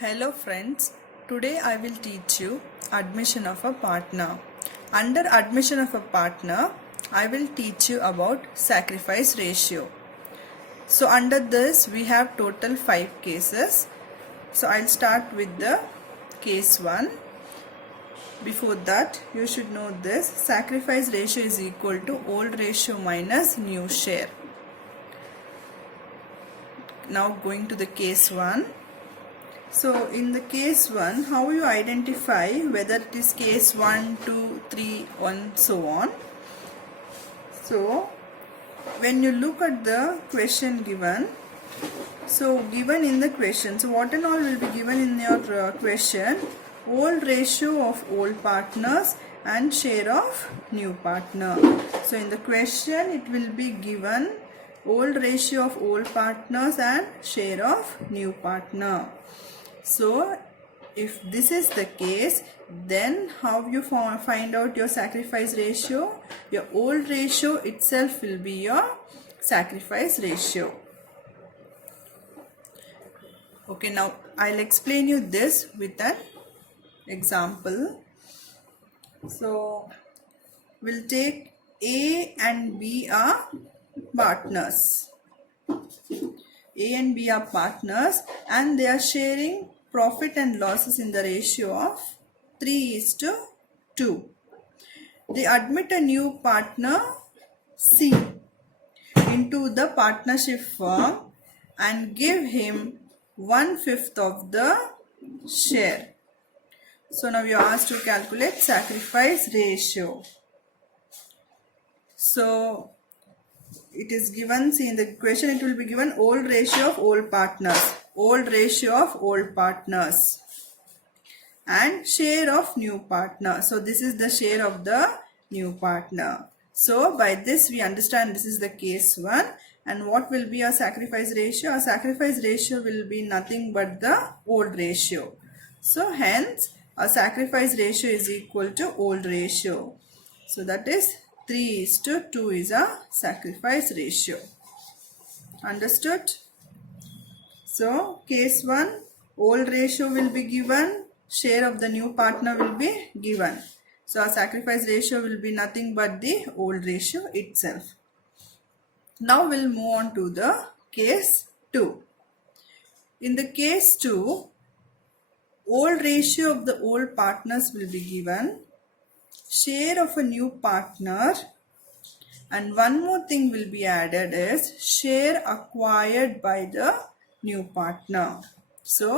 Hello friends, today I will teach you admission of a partner. Under admission of a partner, I will teach you about sacrifice ratio. So under this we have total 5 cases. So I'll start with the case 1. Before that you should know this: sacrifice ratio is equal to old ratio minus new share. Now going to the case 1. So in the case 1, how you identify whether it is case 1, 2, 3 and so on. So when you look at the question given, so given in the question, so what and all will be given in your question: old ratio of old partners and share of new partner. So in the question it will be given old ratio of old partners and share of new partner. So if this is the case, then how you find out your sacrifice ratio? Your old ratio itself will be your sacrifice ratio. Okay, now I'll explain you this with an example. So we'll take A and B are partners. A and B are partners and they are sharing profit and losses in the ratio of 3:2. They admit a new partner C into the partnership firm and give him 1/5 of the share. So now you are asked to calculate sacrifice ratio. So it is given, see in the question it will be given old ratio of old partners, old ratio of old partners and share of new partner. So this is the share of the new partner. So by this we understand this is the case 1. And what will be our sacrifice ratio? Our sacrifice ratio will be nothing but the old ratio. So hence our sacrifice ratio is equal to old ratio. So that is 3:2 is a sacrifice ratio. Understood? So case 1, old ratio will be given, share of the new partner will be given. So our sacrifice ratio will be nothing but the old ratio itself. Now we'll move on to the case 2. In the case 2, old ratio of the old partners will be given, share of a new partner, and one more thing will be added is share acquired by the new partner. So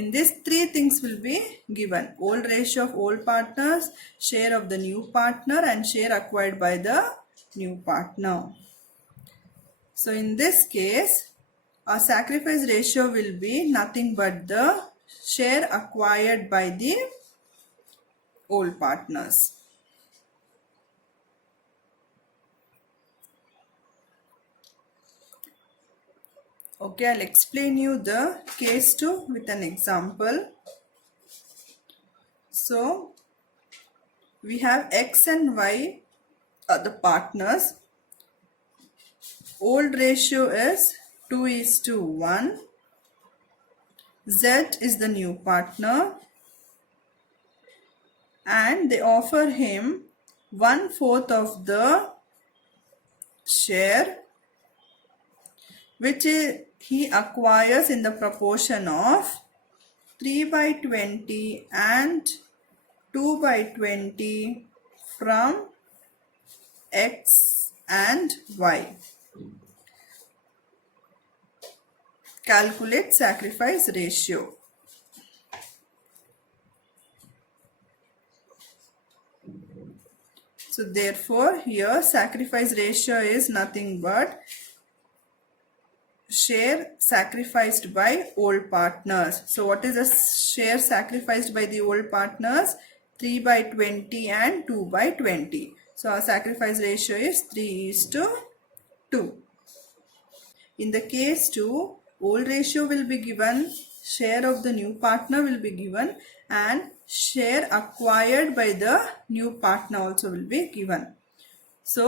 in this 3 things will be given: old ratio of old partners, share of the new partner and share acquired by the new partner. So in this case our sacrifice ratio will be nothing but the share acquired by the old partners. Okay, I'll explain you the case 2 with an example. So we have X and Y are the partners. Old ratio is 2:1. Z is the new partner and they offer him 1/4 of the share which he acquires in the proportion of 3/20 and 2/20 from X and Y. Calculate sacrifice ratio. So therefore here sacrifice ratio is nothing but share sacrificed by old partners. So what is the share sacrificed by the old partners? 3/20 and 2/20. So our sacrifice ratio is 3:2. In the case 2, old ratio will be given, share of the new partner will be given and share acquired by the new partner also will be given. So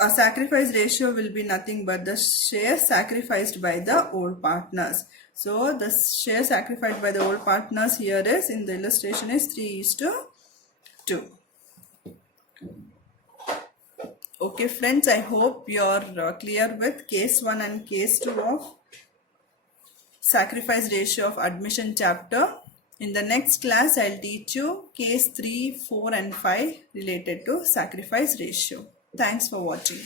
a sacrifice ratio will be nothing but the share sacrificed by the old partners. So the share sacrificed by the old partners here is, in the illustration, is 3:2. Okay friends, I hope you are clear with case 1 and case 2 of sacrifice ratio of admission chapter. In the next class, I'll teach you case 3, 4 and 5 related to sacrifice ratio. Thanks for watching.